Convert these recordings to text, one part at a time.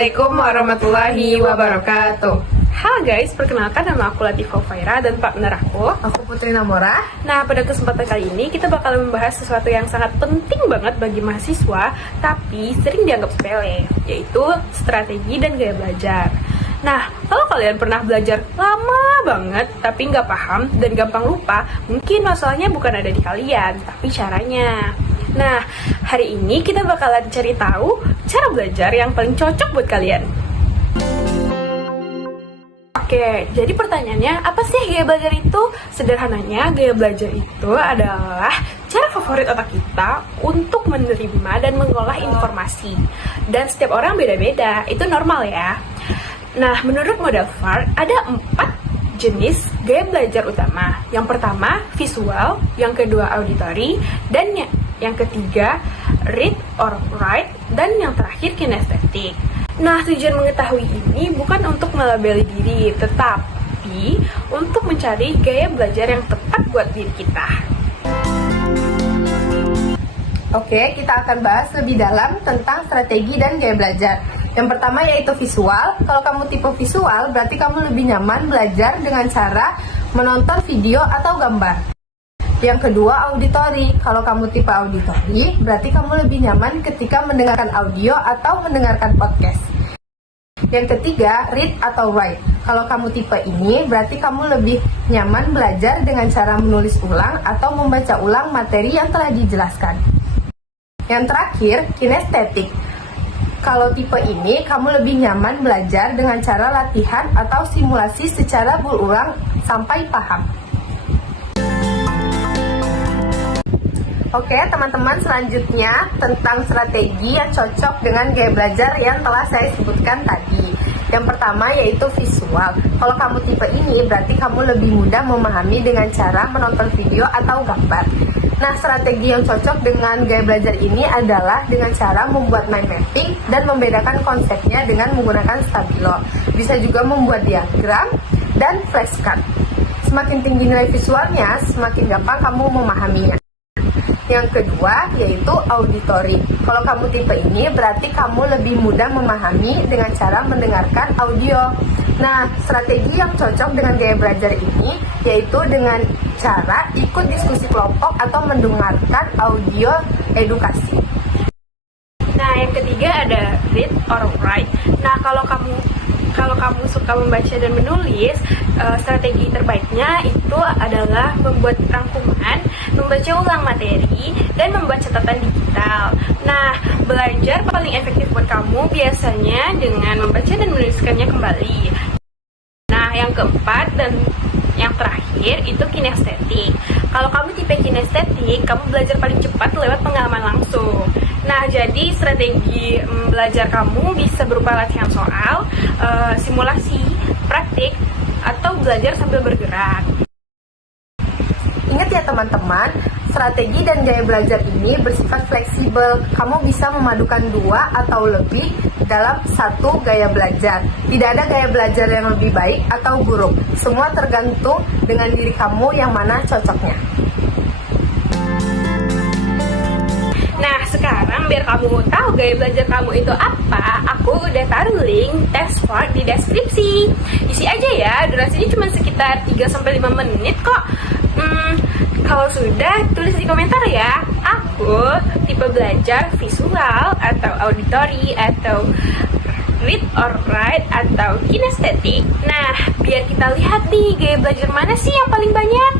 Assalamualaikum warahmatullahi wabarakatuh. Halo guys, perkenalkan nama aku Latifah Faira dan partner aku Putri Namora. Nah, pada kesempatan kali ini kita bakal membahas sesuatu yang sangat penting banget bagi mahasiswa tapi sering dianggap sepele, yaitu strategi dan gaya belajar. Nah, kalau kalian pernah belajar lama banget tapi nggak paham dan gampang lupa, mungkin masalahnya bukan ada di kalian, tapi caranya. Nah, hari ini kita bakalan cari tahu cara belajar yang paling cocok buat kalian. Oke, jadi pertanyaannya, apa sih gaya belajar itu? Sederhananya, gaya belajar itu adalah cara favorit otak kita untuk menerima dan mengolah informasi. Dan setiap orang beda-beda, itu normal ya. Nah, menurut model VAR, ada 4 jenis gaya belajar utama. Yang pertama, visual, yang kedua, auditory, dan yang ketiga, read or write, dan yang terakhir, kinestetik. Nah, tujuan mengetahui ini bukan untuk melabeli diri, tetapi untuk mencari gaya belajar yang tepat buat diri kita. Oke, kita akan bahas lebih dalam tentang strategi dan gaya belajar. Yang pertama yaitu visual. Kalau kamu tipe visual, berarti kamu lebih nyaman belajar dengan cara menonton video atau gambar. Yang kedua, auditory. Kalau kamu tipe auditory, berarti kamu lebih nyaman ketika mendengarkan audio atau mendengarkan podcast. Yang ketiga, read atau write. Kalau kamu tipe ini, berarti kamu lebih nyaman belajar dengan cara menulis ulang atau membaca ulang materi yang telah dijelaskan. Yang terakhir, kinestetik. Kalau tipe ini, kamu lebih nyaman belajar dengan cara latihan atau simulasi secara berulang sampai paham. Oke teman-teman, selanjutnya tentang strategi yang cocok dengan gaya belajar yang telah saya sebutkan tadi. Yang pertama yaitu visual. Kalau kamu tipe ini, berarti kamu lebih mudah memahami dengan cara menonton video atau gambar. Nah, strategi yang cocok dengan gaya belajar ini adalah dengan cara membuat mind mapping dan membedakan konsepnya dengan menggunakan stabilo. Bisa juga membuat diagram dan flashcard. Semakin tinggi nilai visualnya, semakin gampang kamu memahaminya. Yang kedua yaitu auditory. Kalau kamu tipe ini, berarti kamu lebih mudah memahami dengan cara mendengarkan audio. Nah, strategi yang cocok dengan gaya belajar ini yaitu dengan cara ikut diskusi kelompok atau mendengarkan audio edukasi. Nah, yang ketiga ada read or write. Nah, kalau kamu suka membaca dan menulis, strategi terbaiknya itu adalah membuat rangkuman, membaca ulang materi, dan membuat catatan digital. Nah, belajar paling efektif buat kamu biasanya dengan membaca dan menuliskannya kembali. Nah, yang keempat dan yang terakhir itu kinestetik. Kalau kamu tipe kinestetik, kamu belajar paling cepat lewat pengalaman langsung. Nah, jadi strategi belajar kamu bisa berupa latihan soal, simulasi, praktik, atau belajar sambil bergerak. Ingat ya teman-teman, strategi dan gaya belajar ini bersifat fleksibel. Kamu bisa memadukan 2 atau lebih dalam satu gaya belajar. Tidak ada gaya belajar yang lebih baik atau buruk. Semua tergantung dengan diri kamu yang mana cocoknya. Nah, sekarang biar kamu tahu gaya belajar kamu itu apa, aku udah taruh link test for di deskripsi. Isi aja ya, durasinya cuma sekitar 3-5 menit kok. Kalau sudah, tulis di komentar ya. Aku tipe belajar visual atau auditory atau read or write atau kinestetik. Nah, biar kita lihat nih gaya belajar mana sih yang paling banyak.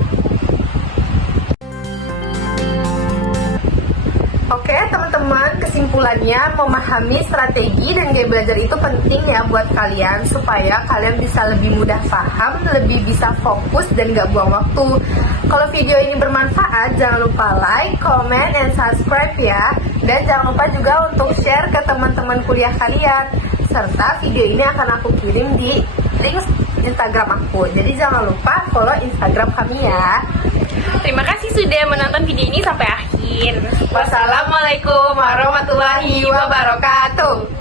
Oke teman-teman, kesimpulannya memahami strategi dan gaya belajar itu penting ya buat kalian supaya kalian bisa lebih mudah paham, lebih bisa fokus dan gak buang waktu. Kalau video ini bermanfaat, jangan lupa like, comment, and subscribe ya. Dan jangan lupa juga untuk share ke teman-teman kuliah kalian. Serta video ini akan aku kirim di link Instagram aku. Jadi jangan lupa follow Instagram kami ya. Terima kasih sudah menonton video ini sampai akhir. Wassalamualaikum warahmatullahi wabarakatuh.